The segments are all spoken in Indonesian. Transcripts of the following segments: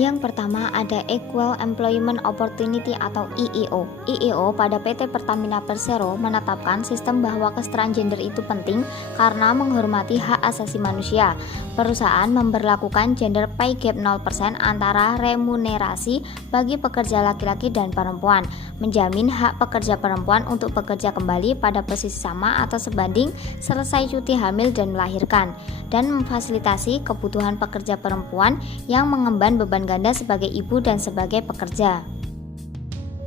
Yang pertama ada Equal Employment Opportunity atau EEO. EEO pada PT Pertamina Persero menetapkan sistem bahwa kesetaraan gender itu penting karena menghormati hak asasi manusia. Perusahaan memberlakukan gender pay gap 0% antara remunerasi bagi pekerja laki-laki dan perempuan, menjamin hak pekerja perempuan untuk bekerja kembali pada posisi sama atau sebanding selesai cuti hamil dan melahirkan, dan memfasilitasi kebutuhan pekerja perempuan yang mengemban beban ganda sebagai ibu dan sebagai pekerja.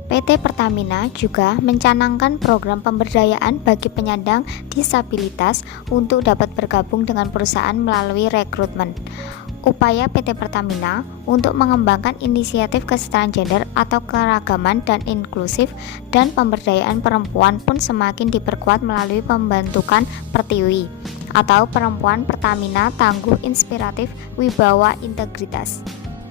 PT Pertamina juga mencanangkan program pemberdayaan bagi penyandang disabilitas untuk dapat bergabung dengan perusahaan melalui rekrutmen. Upaya PT Pertamina untuk mengembangkan inisiatif kesetaraan gender atau keragaman dan inklusif dan pemberdayaan perempuan pun semakin diperkuat melalui pembentukan Pertiwi atau Perempuan Pertamina Tangguh Inspiratif Wibawa Integritas.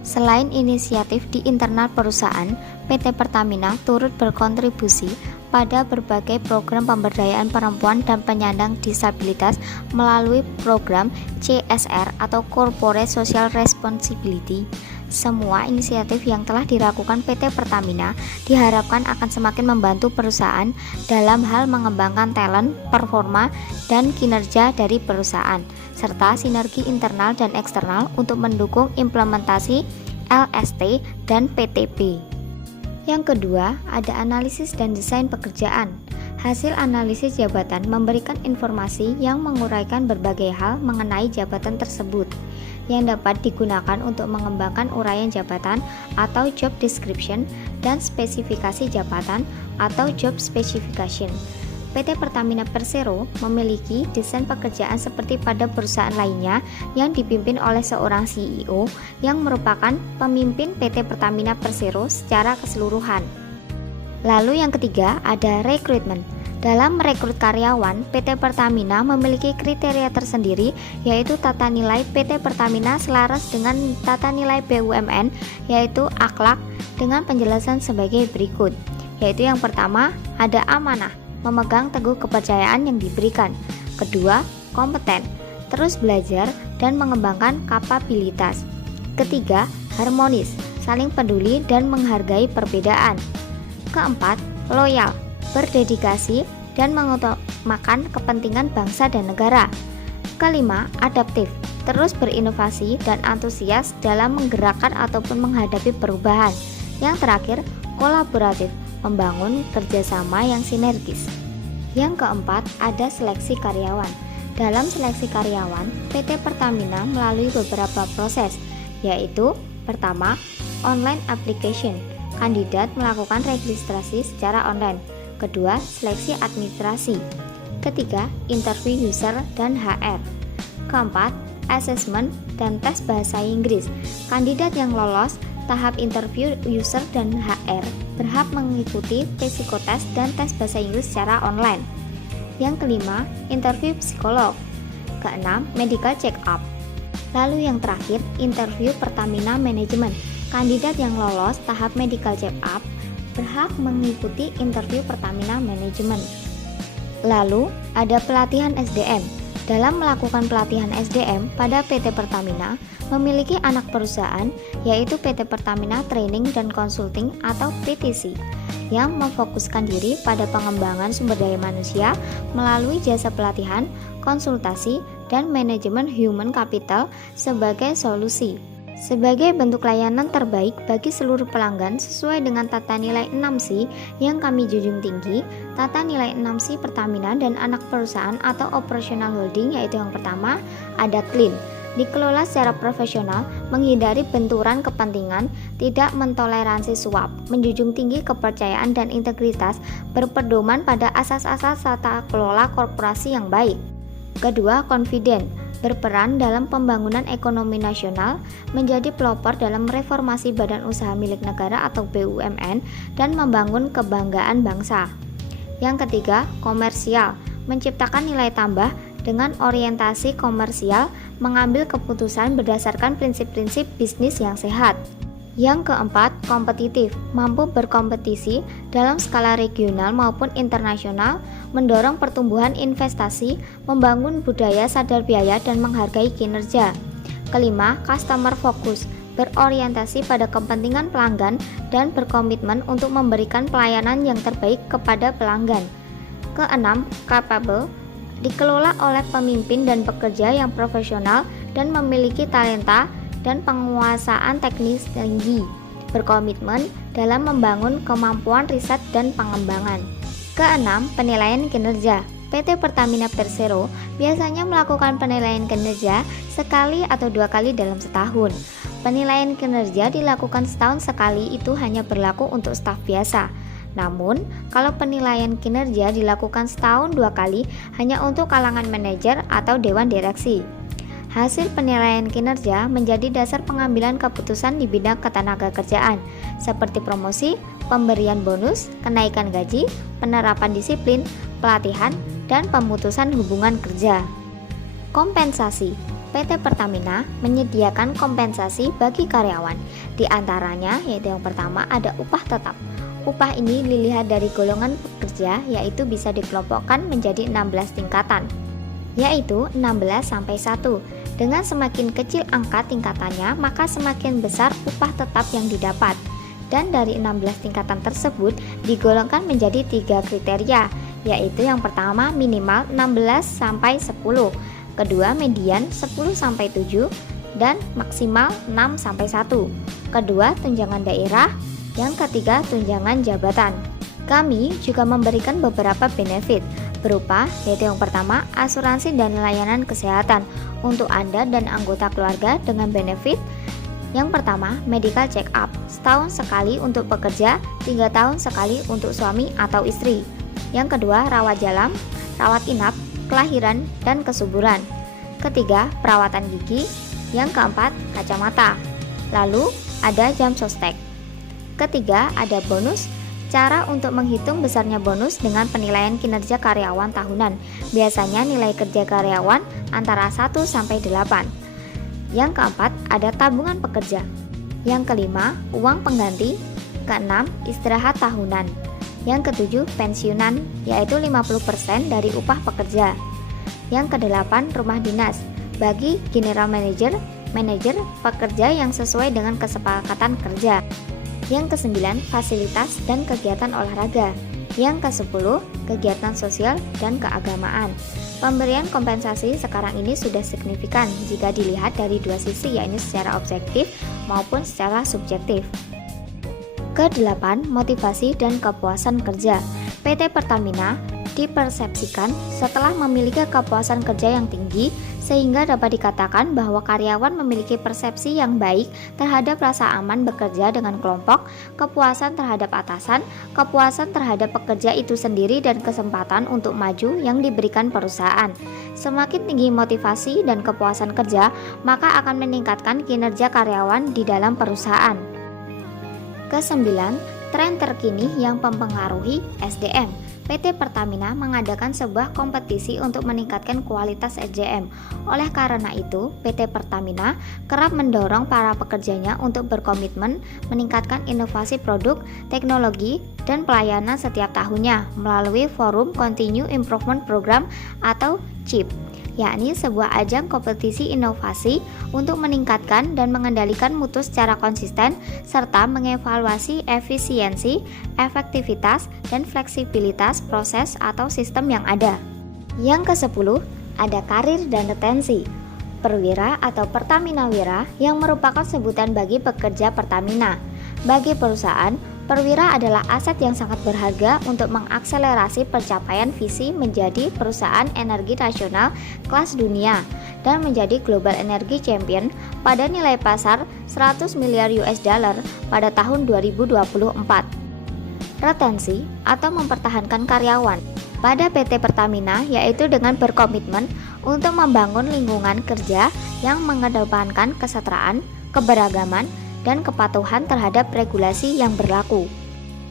Selain inisiatif di internal perusahaan, PT Pertamina turut berkontribusi pada berbagai program pemberdayaan perempuan dan penyandang disabilitas melalui program CSR atau Corporate Social Responsibility. Semua inisiatif yang telah dilakukan PT Pertamina diharapkan akan semakin membantu perusahaan dalam hal mengembangkan talent, performa, dan kinerja dari perusahaan, serta sinergi internal dan eksternal untuk mendukung implementasi LST dan PTP. Yang kedua, ada analisis dan desain pekerjaan. Hasil analisis jabatan memberikan informasi yang menguraikan berbagai hal mengenai jabatan tersebut, yang dapat digunakan untuk mengembangkan uraian jabatan atau job description dan spesifikasi jabatan atau job specification. PT Pertamina Persero memiliki desain pekerjaan seperti pada perusahaan lainnya yang dipimpin oleh seorang CEO yang merupakan pemimpin PT Pertamina Persero secara keseluruhan. Lalu yang ketiga ada rekrutmen. Dalam merekrut karyawan, PT Pertamina memiliki kriteria tersendiri, yaitu tata nilai PT Pertamina selaras dengan tata nilai BUMN, yaitu akhlak, dengan penjelasan sebagai berikut, yaitu yang pertama ada amanah, memegang teguh kepercayaan yang diberikan. Kedua, kompeten, terus belajar dan mengembangkan kapabilitas. Ketiga, harmonis, saling peduli dan menghargai perbedaan. Keempat, loyal, berdedikasi dan mengutamakan kepentingan bangsa dan negara. Kelima, adaptif, terus berinovasi dan antusias dalam menggerakkan ataupun menghadapi perubahan. Yang terakhir, kolaboratif, membangun kerjasama yang sinergis. Yang keempat, ada seleksi karyawan. Dalam seleksi karyawan, PT Pertamina melalui beberapa proses, yaitu pertama, online application. Kandidat melakukan registrasi secara online. Kedua, seleksi administrasi. Ketiga, interview user dan HR. Keempat, assessment dan tes bahasa Inggris. Kandidat yang lolos tahap interview user dan HR berhak mengikuti psikotest dan tes bahasa Inggris secara online. Yang kelima, interview psikolog. Keenam, medical check up. Lalu yang terakhir, interview Pertamina Management. Kandidat yang lolos tahap medical check up berhak mengikuti interview Pertamina Management. Lalu ada pelatihan SDM. Dalam melakukan pelatihan SDM pada PT Pertamina memiliki anak perusahaan, yaitu PT Pertamina Training dan Consulting atau PTC, yang memfokuskan diri pada pengembangan sumber daya manusia melalui jasa pelatihan, konsultasi, dan manajemen human capital sebagai solusi. Sebagai bentuk layanan terbaik bagi seluruh pelanggan sesuai dengan tata nilai 6C yang kami junjung tinggi, tata nilai 6C Pertamina dan anak perusahaan atau operational holding, yaitu yang pertama ada clean, dikelola secara profesional, menghindari benturan kepentingan, tidak mentoleransi suap, menjunjung tinggi kepercayaan dan integritas, berpedoman pada asas-asas tata kelola korporasi yang baik. Kedua, confident, berperan dalam pembangunan ekonomi nasional, menjadi pelopor dalam reformasi badan usaha milik negara atau BUMN, dan membangun kebanggaan bangsa. Yang ketiga, komersial, menciptakan nilai tambah dengan orientasi komersial, mengambil keputusan berdasarkan prinsip-prinsip bisnis yang sehat. Yang keempat, kompetitif, mampu berkompetisi dalam skala regional maupun internasional, mendorong pertumbuhan investasi, membangun budaya sadar biaya dan menghargai kinerja. Kelima, customer focus, berorientasi pada kepentingan pelanggan, dan berkomitmen untuk memberikan pelayanan yang terbaik kepada pelanggan. Keenam, capable, dikelola oleh pemimpin dan pekerja yang profesional dan memiliki talenta dan penguasaan teknis tinggi, berkomitmen dalam membangun kemampuan riset dan pengembangan. Keenam, penilaian kinerja. PT Pertamina Persero biasanya melakukan penilaian kinerja sekali atau 2 kali dalam setahun. Penilaian kinerja dilakukan setahun sekali itu hanya berlaku untuk staf biasa. Namun, kalau penilaian kinerja dilakukan setahun 2 kali hanya untuk kalangan manajer atau dewan direksi. Hasil penilaian kinerja menjadi dasar pengambilan keputusan di bidang ketenagakerjaan, seperti promosi, pemberian bonus, kenaikan gaji, penerapan disiplin, pelatihan, dan pemutusan hubungan kerja. Kompensasi. PT Pertamina menyediakan kompensasi bagi karyawan. Di antaranya yaitu yang pertama ada upah tetap. Upah ini dilihat dari golongan pekerja, yaitu bisa dikelompokkan menjadi 16 tingkatan, yaitu 16 sampai 1. Dengan semakin kecil angka tingkatannya, maka semakin besar upah tetap yang didapat. Dan dari 16 tingkatan tersebut digolongkan menjadi 3 kriteria, yaitu yang pertama minimal 16 sampai 10, kedua median 10 sampai 7, dan maksimal 6 sampai 1. Kedua tunjangan daerah, yang ketiga tunjangan jabatan. Kami juga memberikan beberapa benefit berupa yaitu yang pertama asuransi dan layanan kesehatan untuk Anda dan anggota keluarga dengan benefit yang pertama medical check up setahun sekali untuk pekerja, 3 tahun sekali untuk suami atau istri. Yang kedua rawat jalan, rawat inap, kelahiran, dan kesuburan. Ketiga perawatan gigi. Yang keempat kacamata. Lalu ada jam sostek. Ketiga ada bonus. Cara untuk menghitung besarnya bonus dengan penilaian kinerja karyawan tahunan. Biasanya nilai kerja karyawan antara 1 sampai 8. Yang keempat ada tabungan pekerja. Yang kelima uang pengganti. Keenam istirahat tahunan. Yang ketujuh pensiunan, yaitu 50% dari upah pekerja. Yang kedelapan rumah dinas bagi general manager, manajer, pekerja yang sesuai dengan kesepakatan kerja. Yang kesembilan fasilitas dan kegiatan olahraga. Yang ke-10 kegiatan sosial dan keagamaan. Pemberian kompensasi sekarang ini sudah signifikan jika dilihat dari dua sisi, yaitu secara objektif maupun secara subjektif. Ke-8 motivasi dan kepuasan kerja. PT Pertamina dipersepsikan setelah memiliki kepuasan kerja yang tinggi, sehingga dapat dikatakan bahwa karyawan memiliki persepsi yang baik terhadap rasa aman bekerja dengan kelompok, kepuasan terhadap atasan, kepuasan terhadap pekerja itu sendiri, dan kesempatan untuk maju yang diberikan perusahaan. Semakin tinggi motivasi dan kepuasan kerja, maka akan meningkatkan kinerja karyawan di dalam perusahaan. Ke-9, tren terkini yang mempengaruhi SDM. PT Pertamina mengadakan sebuah kompetisi untuk meningkatkan kualitas SDM. Oleh karena itu, PT Pertamina kerap mendorong para pekerjanya untuk berkomitmen meningkatkan inovasi produk, teknologi, dan pelayanan setiap tahunnya melalui Forum Continue Improvement Program atau CIP, yakni sebuah ajang kompetisi inovasi untuk meningkatkan dan mengendalikan mutu secara konsisten serta mengevaluasi efisiensi, efektivitas, dan fleksibilitas proses atau sistem yang ada. Yang ke-10 ada karir dan retensi. Perwira atau Pertamina Wira yang merupakan sebutan bagi pekerja Pertamina. Bagi perusahaan, perwira adalah aset yang sangat berharga untuk mengakselerasi pencapaian visi menjadi perusahaan energi nasional kelas dunia dan menjadi global energy champion pada nilai pasar 100 miliar US dollar pada tahun 2024. Retensi atau mempertahankan karyawan pada PT Pertamina yaitu dengan berkomitmen untuk membangun lingkungan kerja yang mengedepankan kesetaraan, keberagaman, dan kepatuhan terhadap regulasi yang berlaku.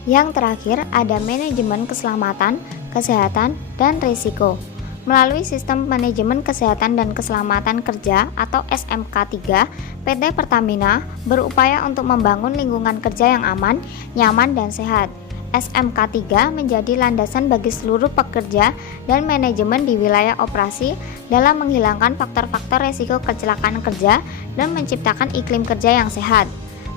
Yang terakhir ada manajemen keselamatan, kesehatan, dan risiko. Melalui sistem manajemen kesehatan dan keselamatan kerja atau SMK3, PT Pertamina berupaya untuk membangun lingkungan kerja yang aman, nyaman, dan sehat. SMK3 menjadi landasan bagi seluruh pekerja dan manajemen di wilayah operasi dalam menghilangkan faktor-faktor resiko kecelakaan kerja dan menciptakan iklim kerja yang sehat.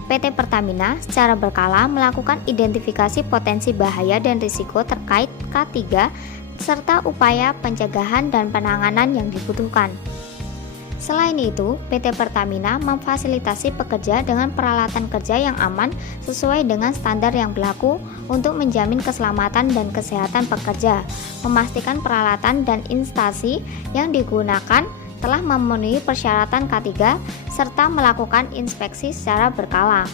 PT Pertamina secara berkala melakukan identifikasi potensi bahaya dan risiko terkait K3 serta upaya pencegahan dan penanganan yang dibutuhkan. Selain itu, PT Pertamina memfasilitasi pekerja dengan peralatan kerja yang aman sesuai dengan standar yang berlaku untuk menjamin keselamatan dan kesehatan pekerja, memastikan peralatan dan instansi yang digunakan telah memenuhi persyaratan K3, serta melakukan inspeksi secara berkala.